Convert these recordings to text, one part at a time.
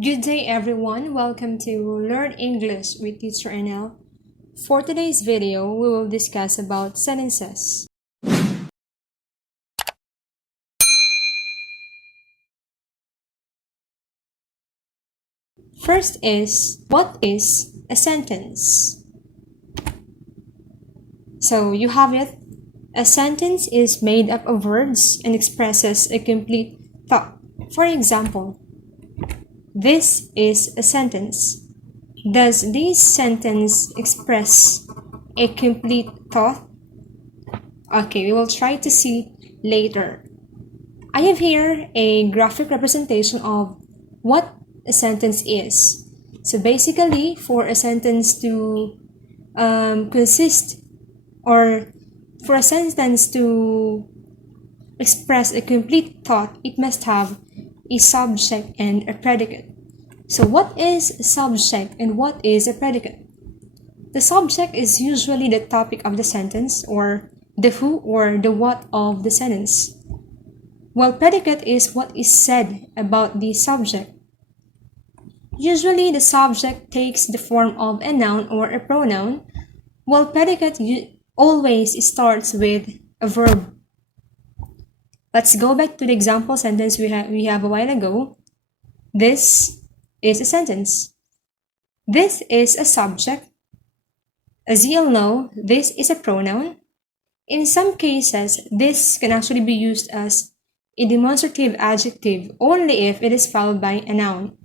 Good day everyone, welcome to Learn English with Teacher NL. For today's video, we will discuss about sentences. First is, what is a sentence? So you have it. A sentence is made up of words and expresses a complete thought. For example, this is a sentence. Does this sentence express a complete thought? Okay, we will try to see later. I have here a graphic representation of what a sentence is. So basically, for a sentence to consist or for a sentence to express a complete thought, it must have a subject and a predicate. So what is a subject and what is a predicate? The subject is usually the topic of the sentence or the who or the what of the sentence, while predicate is what is said about the subject. Usually the subject takes the form of a noun or a pronoun, while predicate always starts with a verb. Let's go back to the example sentence we have a while ago. This is a sentence. This is a subject. As you all know, this is a pronoun. In some cases, this can actually be used as a demonstrative adjective only if it is followed by a noun.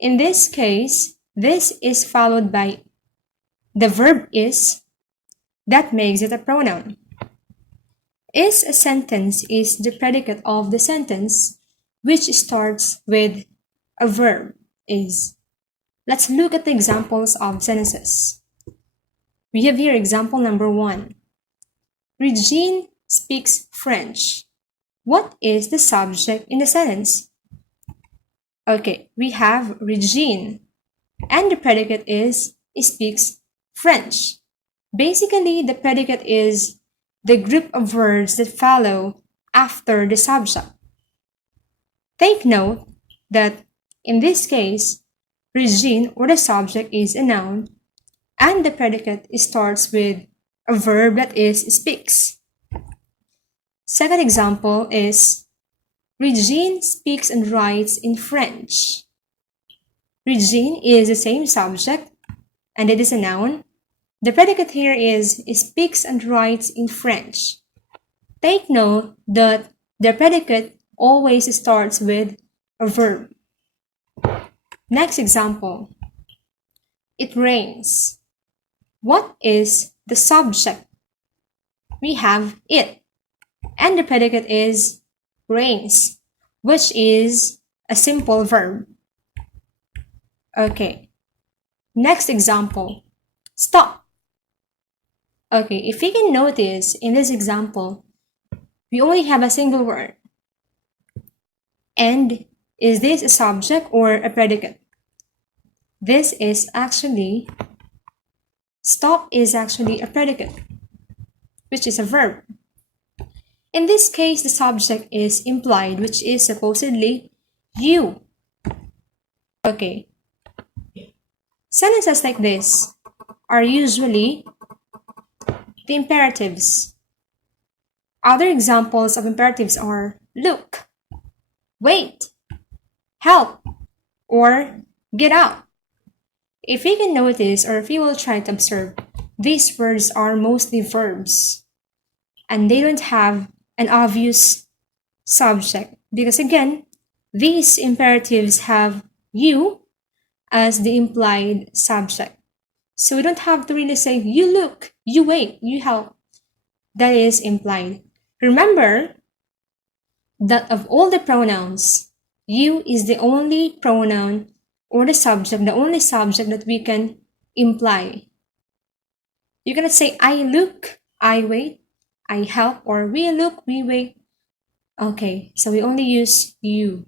In this case, this is followed by the verb is. That makes it a pronoun. Is a sentence is the predicate of the sentence, which starts with a verb is. Let's look at the examples of sentences. We have here example number 1. Regine speaks French. What is the subject in the sentence? Okay, we have Regine, and the predicate is speaks French. Basically, the predicate is the group of words that follow after the subject. Take note that in this case, Regine or the subject is a noun, and the predicate starts with a verb that is speaks. Second example is Regine speaks and writes in French. Regine is the same subject, and it is a noun. The predicate here is speaks and writes in French. Take note that the predicate always starts with a verb. Next example. It rains. What is the subject? We have it, and the predicate is rains, which is a simple verb. Okay. Next example. Stop. Okay, if you can notice in this example, we only have a single word. And is this a subject or a predicate? This is actually, stop is actually a predicate, which is a verb. In this case, the subject is implied, which is supposedly you. Okay. Sentences like this are usually the imperatives. Other examples of imperatives are look, wait, help, or get out. If you can notice or if you will try to observe, these words are mostly verbs, and they don't have an obvious subject because again, these imperatives have you as the implied subject. So we don't have to really say you look, you wait, you help. That is implied. Remember that of all the pronouns, you is the only pronoun or the subject, the only subject that we can imply. You cannot say I look, I wait, I help, or we look, we wait. Okay, so we only use you.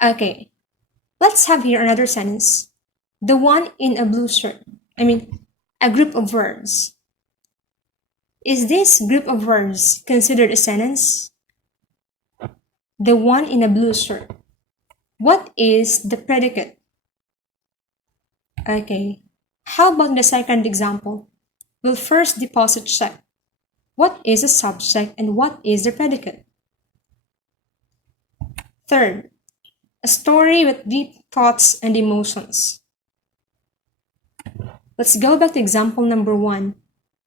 Okay, let's have here another sentence. The one in a blue shirt. A group of words. Is this group of words considered a sentence? The one in a blue shirt. What is the predicate? Okay. How about the second example? We'll first deposit check. What is the subject and what is the predicate? Third, a story with deep thoughts and emotions. Let's go back to example number 1.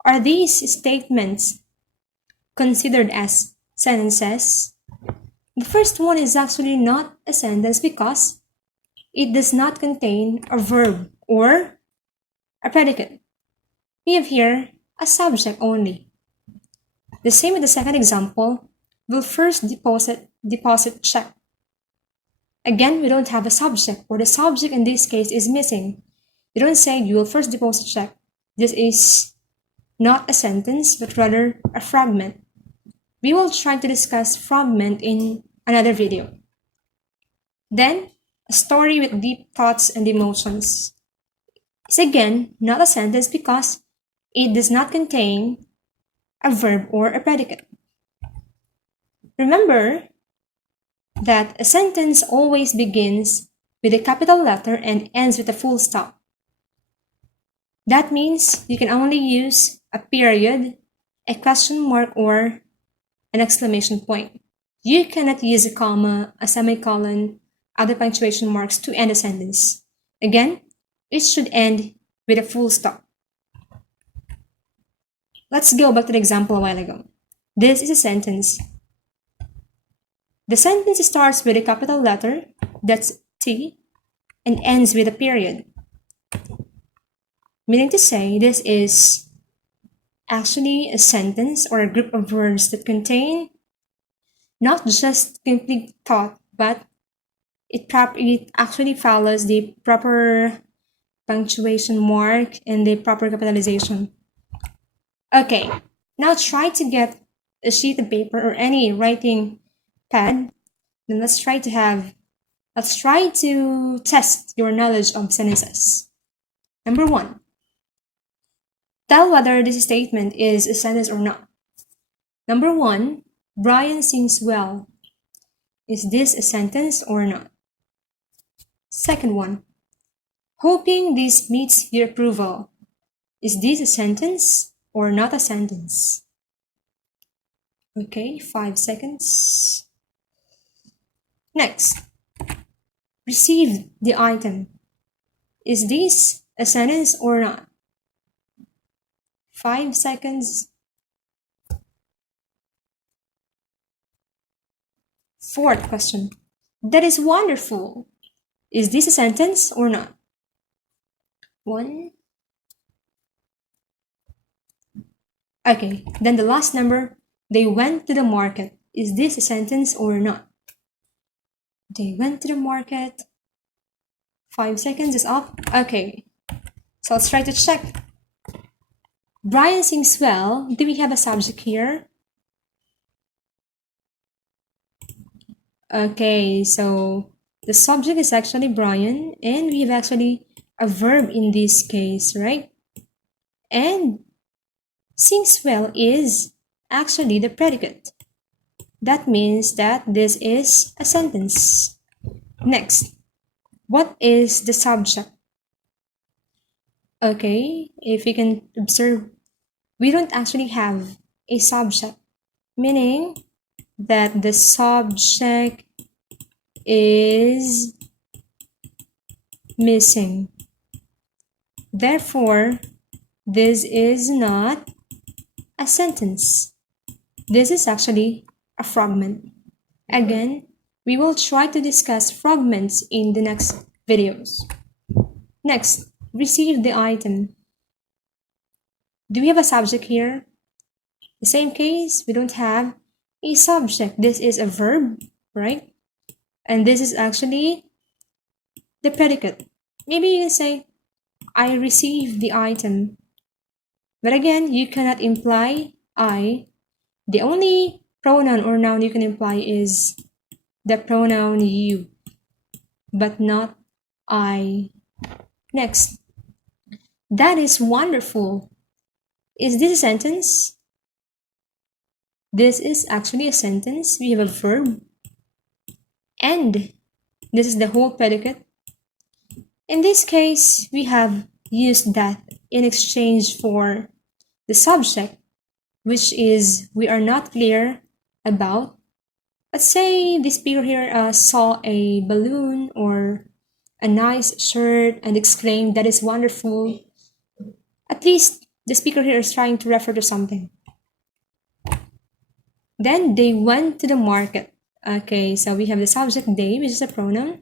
Are these statements considered as sentences? The first one is actually not a sentence because it does not contain a verb or a predicate. We have here a subject only. The same with the second example. We'll first deposit check. Again, we don't have a subject, or the subject in this case is missing. You don't say you will first deposit check. This is not a sentence, but rather a fragment. We will try to discuss fragment in another video. Then, a story with deep thoughts and emotions. It's again not a sentence because it does not contain a verb or a predicate. Remember that a sentence always begins with a capital letter and ends with a full stop. That means you can only use a period, a question mark, or an exclamation point. You cannot use a comma, a semicolon, other punctuation marks to end a sentence. Again, it should end with a full stop. Let's go back to the example a while ago. This is a sentence. The sentence starts with a capital letter, that's T, and ends with a period. Meaning to say, this is actually a sentence or a group of words that contain not just complete thought, but it actually follows the proper punctuation mark and the proper capitalization. Okay, now try to get a sheet of paper or any writing pad. Then let's try to test your knowledge of sentences. Number 1. Tell whether this statement is a sentence or not. Number 1, Brian sings well. Is this a sentence or not? Second one, hoping this meets your approval. Is this a sentence or not a sentence? Okay, 5 seconds. Next, receive the item. Is this a sentence or not? 5 seconds. Fourth question. That is wonderful. Is this a sentence or not? 1. Okay, then the last number. They went to the market. Is this a sentence or not? They went to the market. 5 seconds is up. Okay, so let's try to check. Brian sings well. Do we have a subject here? Okay, so the subject is actually Brian, and we have actually a verb in this case, right? And sings well is actually the predicate. That means that this is a sentence. Next, what is the subject? Okay, if you can observe, we don't actually have a subject, meaning that the subject is missing. Therefore, this is not a sentence. This is actually a fragment. Again, we will try to discuss fragments in the next videos. Next, receive the item. Do we have a subject here? The same case, we don't have a subject. This is a verb, right? And this is actually the predicate. Maybe you can say, I received the item. But again, you cannot imply I. The only pronoun or noun you can imply is the pronoun you, but not I. Next, that is wonderful. Is this a sentence? This is actually a sentence. We have a verb and This is the whole predicate. In this case, we have used that in exchange for the subject, which is we are not clear about. Let's say the speaker here saw a balloon or a nice shirt and exclaimed, "That is wonderful." At least the speaker here is trying to refer to something. Then they went to the market. Okay, so we have the subject they, which is a pronoun.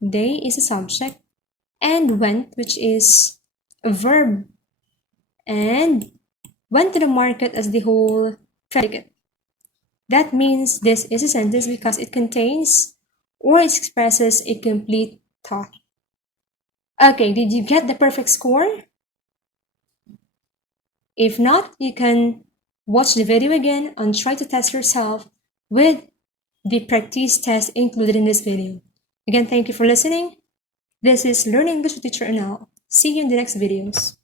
They is a subject. And went, which is a verb. And went to the market as the whole predicate. That means this is a sentence because it contains or it expresses a complete thought. Okay, did you get the perfect score? If not, you can watch the video again and try to test yourself with the practice test included in this video. Again, thank you for listening. This is Learn English with Teacher Anal. See you in the next videos.